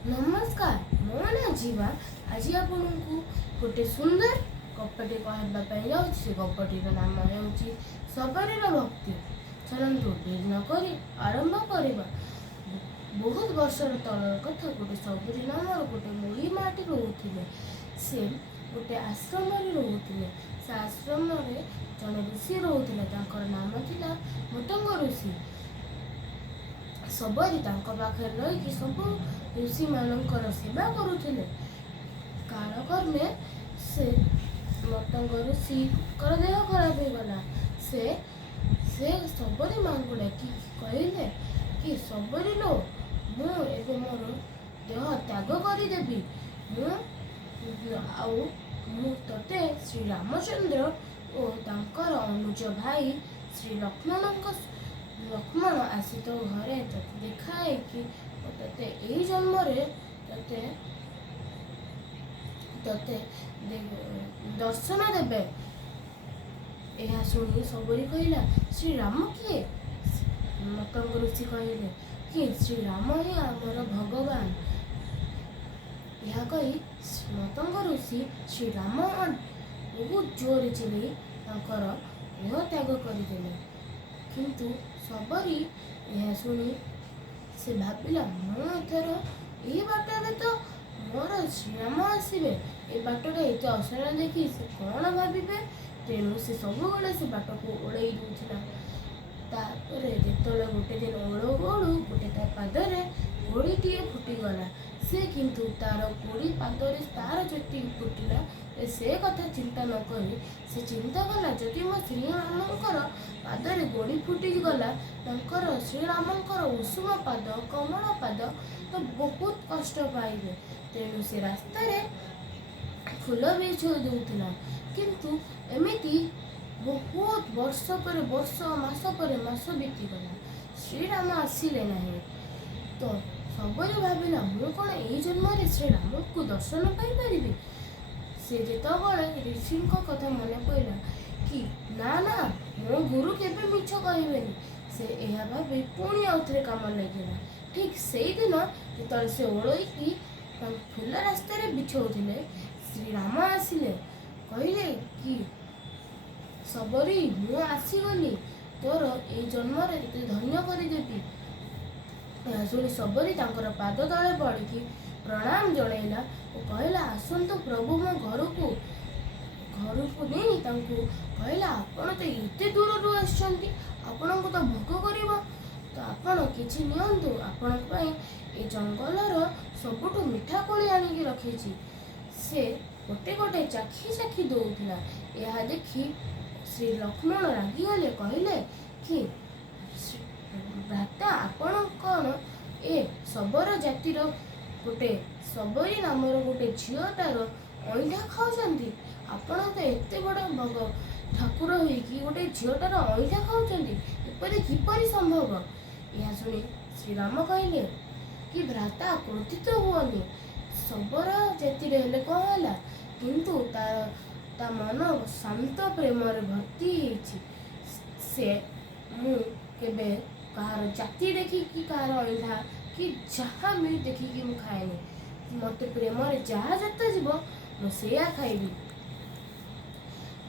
नमस्कार, मो ना जीवा। आज आपण गोटे सुंदर गपटे कहवाई जाऊँ। गपटीर नाम है सबरीर भक्ति। चलतु देर नक आरंभ करवा। बहुत वर्षर तलर कथा। गोटे सबरी नाम गोटे मुड़ी माटी रोते से गोटे आश्रम रोते। से आश्रम जड़े ऋषि रोते नाम था मतंग ऋषि। सबरी पाखे रही सब ऋषि मानकर सेवा करुले। कालक्रमे से मतंग ऋषि देह खराब हो गला। से सबरी माँ को डाक कहले कि सबरी लो मुझे मोर देह त्याग करदेवी। ते श्री रामचंद्र और अनुज भाई श्री लक्ष्मण आसी तो घरे देखाए कि ते जन्म ते दर्शन देवे। यह शुणी सबरी कहला श्री राम किए? मतंग ऋषि कहले कि श्री राम ही आमर भगवान। यह कही मतंग ऋषि श्री राम बहुत जोर चिल्ली देह त्याग करदे। किंतु सबरी यह शुणी से भाविला मुझर ये बाटर तो मोर श्रीराम आसवे। ये बाटर एत असना देखी से कौन भावे। तेणु से सब से बाट को ओड़े दूसरा। जो गोटे दिन ओड़ू ओड़ू गोटे पादरे गोड़ीटे फुटीगला। से किंतु तार गोड़ी पादरे तार जी फुटला से कथा चिंता नक से चिंता कला जदि मो श्रीरामकर पादरे गोड़ी फुटीगला श्रीरामकर उषुम पाद कमल पाद तो बहुत कष्ट पाइबे। तेणु से रास्ता फूल भी छुई दूला। किंतु एमिति बहुत वर्ष पर वर्ष मास पर मास बीतीगला। श्रीराम आसिले नहीं। तो सबरी भाविला मु कौन यही जन्म श्रीराम को दर्शन पाई। से जिते ऋषि कथा मन पड़ा कि ना ना मो गुरु केबे मिछ कहबेनी। से यह भावी पुणी आउ थे काम लगे। ठीक से दिन जो से ओलैकी फूल रास्तार बिछौले श्रीराम आसिले कहले कि सबरी मु आसीगली तोर ये जन्म धन्य करदेवी। शुणी सबरी पाद तले पड़ी प्रणाम जनइला और कहला आसतु प्रभु मो घर को नहीं कहला आपण तो एते दूर आपण को तो भोग कर तो आपण किछि नियंतु। आपण ए जंगलर सबुठु मीठा कोली आनिकी रखी। से गोटे गोटे चाखी चाखी दौला। यह देखी श्री लक्ष्मण रागिगले कहले कि भ्राता आपण कौन ए सबर जातिर गोटे सबरी नामर गोटे झीटार अईठा खाऊँ। आपण तो एत बड़ भग ठाकुर होगी गोटे झीटार अईठा खाऊँपर किपर संभव। यह शुणी श्रीराम कहले कि भ्राता क्रोधित हुअनि। सबर जाति हेले कौन है किंतु ता मन शांत प्रेम भर्ती से मु केबे कहार जाति देखिकी कहार अईठा कि जहाँ मिल देखिकी मु खाएनी। मत प्रेम जहाँ जाता जीव मुझे खाइबी।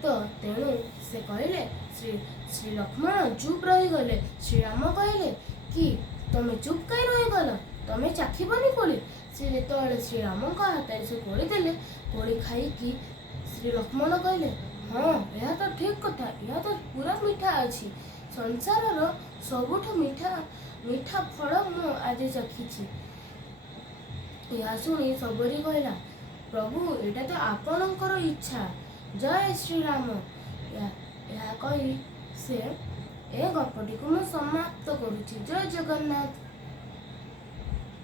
तो तेणु से कहले श्री लक्ष्मण चुप रहीगले। श्रीराम कहले कि तमें चुप कहीं रहीगल तमें चाखबनी कोली। सी जो श्रीराम हाथ से कोड़ी देले कोड़ी खाई श्री लक्ष्मण कहले हाँ यह तो ठीक कथा। यह तो पूरा मीठा अच्छी। संसार सबुठ मीठा फल मु आज चखी। यह शुणी सबरी कहला प्रभु एटा तो आपणकर इच्छा। जय श्रीराम। यह कही से ए गपटी को मु समाप्त करुछि। जय जगन्नाथ।